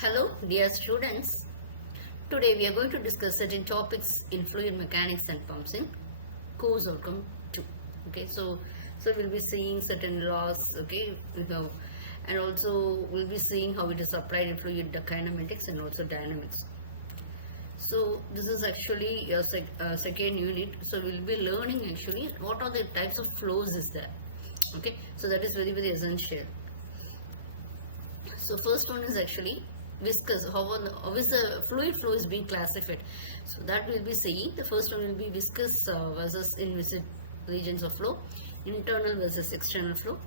Hello, dear students. Today we are going to discuss certain topics in fluid mechanics and pumps in course outcome 2. Okay, so we'll be seeing certain laws. And also we'll be seeing how it is applied in fluid kinematics and also dynamics. So this is actually a second unit. So we'll be learning actually what are the types of flows is there. Okay, so that is very essential. So first one is actually viscous. How is the fluid flow is being classified? So that we'll be seeing. The first one will be viscous versus invisible regions of flow, internal versus external flow,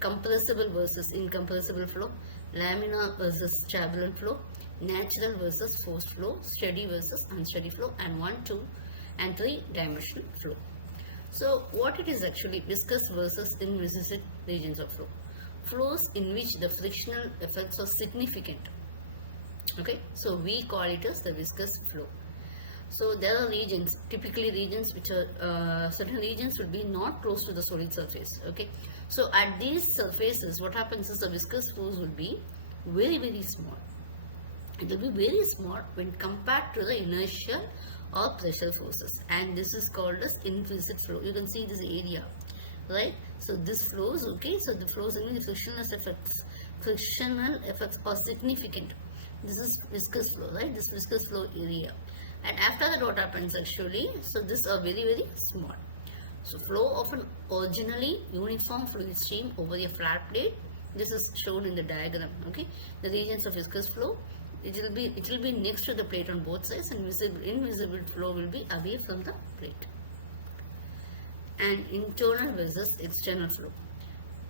compressible versus incompressible flow, laminar versus turbulent flow, natural versus forced flow, steady versus unsteady flow, and 1, 2, and 3 dimensional flow. So what it is actually viscous versus invisible regions of flow? Flows in which the frictional effects are significant. Okay, so we call it as the viscous flow. So there are regions, typically regions which are certain regions will be not close to the solid surface. Okay, so at these surfaces, what happens is the viscous flows will be very small. It will be very small when compared to the inertial or pressure forces, and this is called as implicit flow. You can see this area, right? So this flows, okay, so the flows in the frictional effects are significant. This is viscous flow, right? This viscous flow area, and after that what happens actually, so these are very small. So flow of an originally uniform fluid stream over a flat plate. This is shown in the diagram. Okay, the regions of viscous flow, it will be next to the plate on both sides, and invisible flow will be away from the plate. And internal versus external flow.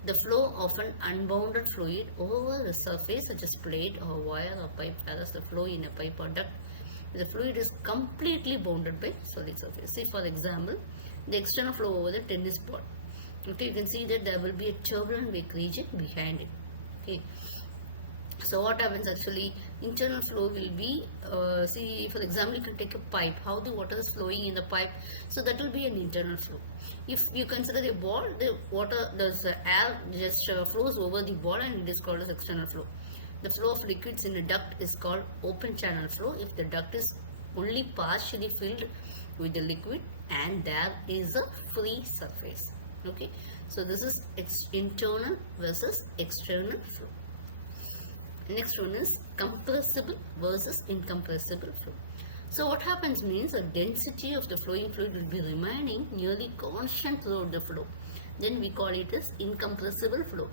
The flow of an unbounded fluid over the surface such as plate or wire or pipe, whereas the flow in a pipe or duct, the fluid is completely bounded by solid surface. See, for example, the external flow over the tennis ball. Okay, you can see that there will be a turbulent wake region behind it. Okay, so what happens actually, internal flow will be, see, for example, you can take a pipe, how the water is flowing in the pipe, so that will be an internal flow. If you consider a ball, the water, the air just flows over the ball, and it is called as external flow. The flow of liquids in a duct is called open channel flow if the duct is only partially filled with the liquid and there is a free surface. Okay, so this is internal versus external flow. Next one is compressible versus incompressible flow. So what happens means the density of the flowing fluid will be remaining nearly constant throughout the flow. Then we call it as incompressible flow.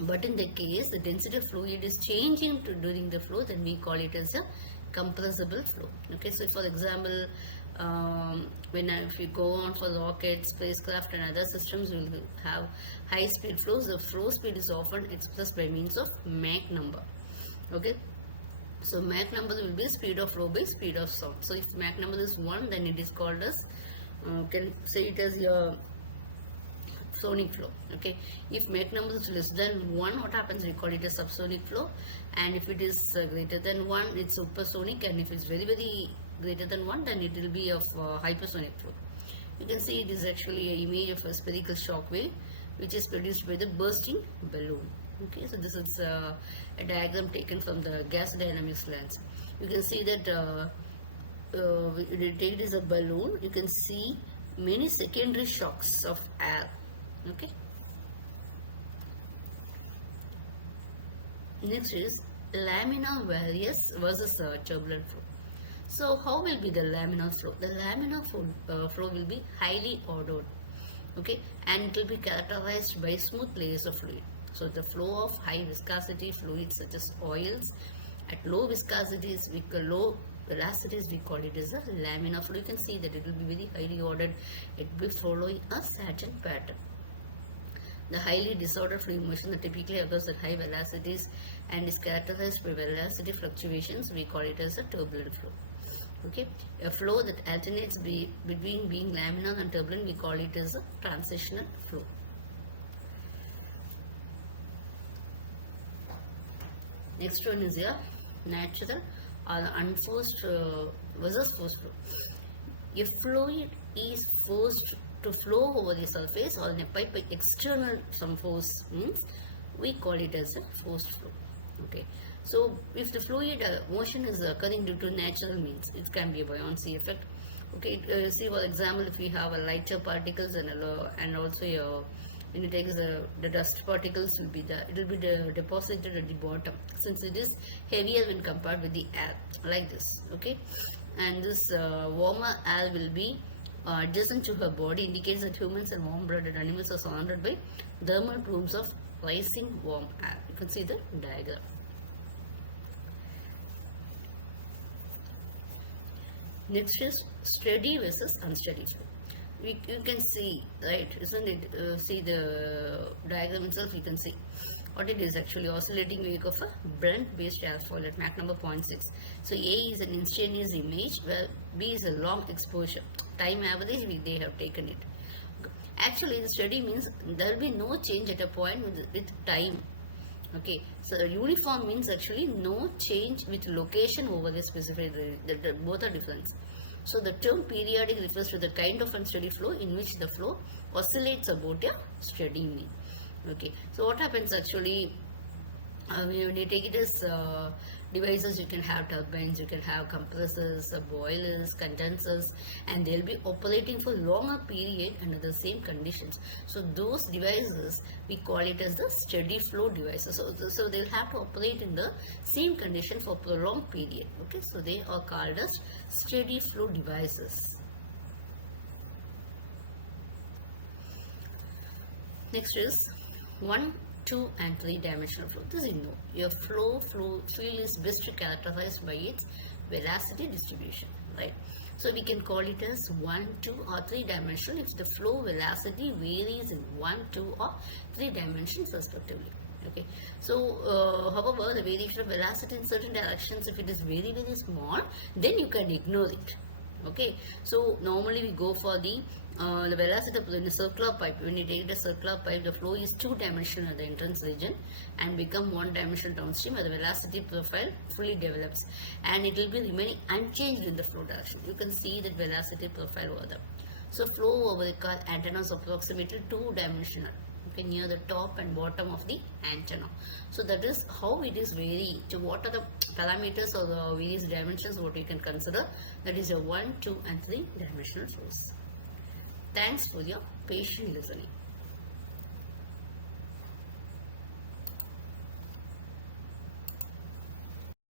But in the case the density of fluid is changing during the flow, then we call it as a compressible flow. Okay, so for example, if you go on for rockets, spacecraft and other systems, we will have high speed flows. The flow speed is often expressed by means of Mach number. Okay, so Mach number will be speed of flow by speed of sound. So if Mach number is 1, then it is called as, can say it as your sonic flow. Okay, if Mach number is less than 1, what happens, we call it a subsonic flow, and if it is greater than 1, it's supersonic, and if it's very greater than 1, then it will be of hypersonic flow. You can see it is actually an image of a spherical shock wave which is produced by the bursting balloon. Okay, so this is a diagram taken from the gas dynamics lens. You can see that we take it as a balloon. You can see many secondary shocks of air. Okay, next is laminar versus turbulent flow. So how will be the laminar flow? The laminar flow will be highly ordered, okay, and it will be characterized by smooth layers of fluid. So the flow of high viscosity fluids such as oils at low viscosities, low velocities, we call it as a laminar flow. You can see that it will be very highly ordered. It will be following a certain pattern. The highly disordered fluid motion that typically occurs at high velocities and is characterized by velocity fluctuations, we call it as a turbulent flow. Okay, a flow that alternates between being laminar and turbulent, we call it as a transitional flow. Next one is your natural or the unforced versus forced flow. A fluid is forced to flow over the surface or in a pipe by external some force, means we call it as a forced flow. Okay, so if the fluid motion is occurring due to natural means, it can be a buoyancy effect. Okay, see for example, if we have a lighter particles and also when you take the dust particles will be it will be deposited at the bottom, since it is heavier when compared with the air, like this. Okay, and this warmer air will be adjacent to her body, indicates that humans and warm-blooded animals are surrounded by thermal plumes of rising warm air. You can see the diagram. Next is steady versus unsteady flow. You can see, right, isn't it? See the diagram itself, you can see what it is actually oscillating wake of a Brent based airfoil at Mach number 0.6. So A is an instantaneous image, where B is a long exposure. Time average, they have taken it. Actually, the steady means there will be no change at a point with time. Okay, so uniform means actually no change with location over the specific, both are different. So the term periodic refers to the kind of unsteady flow in which the flow oscillates about a steady mean. Okay, so what happens actually, when you take it as devices, you can have turbines, you can have compressors, boilers, condensers, and they'll be operating for longer period under the same conditions. So those devices, we call it as the steady flow devices. So they'll have to operate in the same condition for prolonged period. Okay, so they are called as steady flow devices. Next is 1, 2 and 3 dimensional flow. This is no. Your field is best characterized by its velocity distribution, right? So we can call it as 1, 2 or 3 dimensional if the flow velocity varies in 1, 2 or 3 dimensions respectively. Okay, so however, the variation of velocity in certain directions, if it is very small, then you can ignore it. Okay, so normally we go for the velocity in a circular pipe. When you take the circular pipe, the flow is 2-dimensional at the entrance region and become 1-dimensional downstream as the velocity profile fully develops, and it will be remaining unchanged in the flow direction. You can see the velocity profile over there. So flow over the antenna is approximately 2-dimensional. Okay, near the top and bottom of the antenna. So that is how it is varying. So what are the parameters or the various dimensions what you can consider? That is a 1, 2 and 3 dimensional flows. Thanks for your patient listening.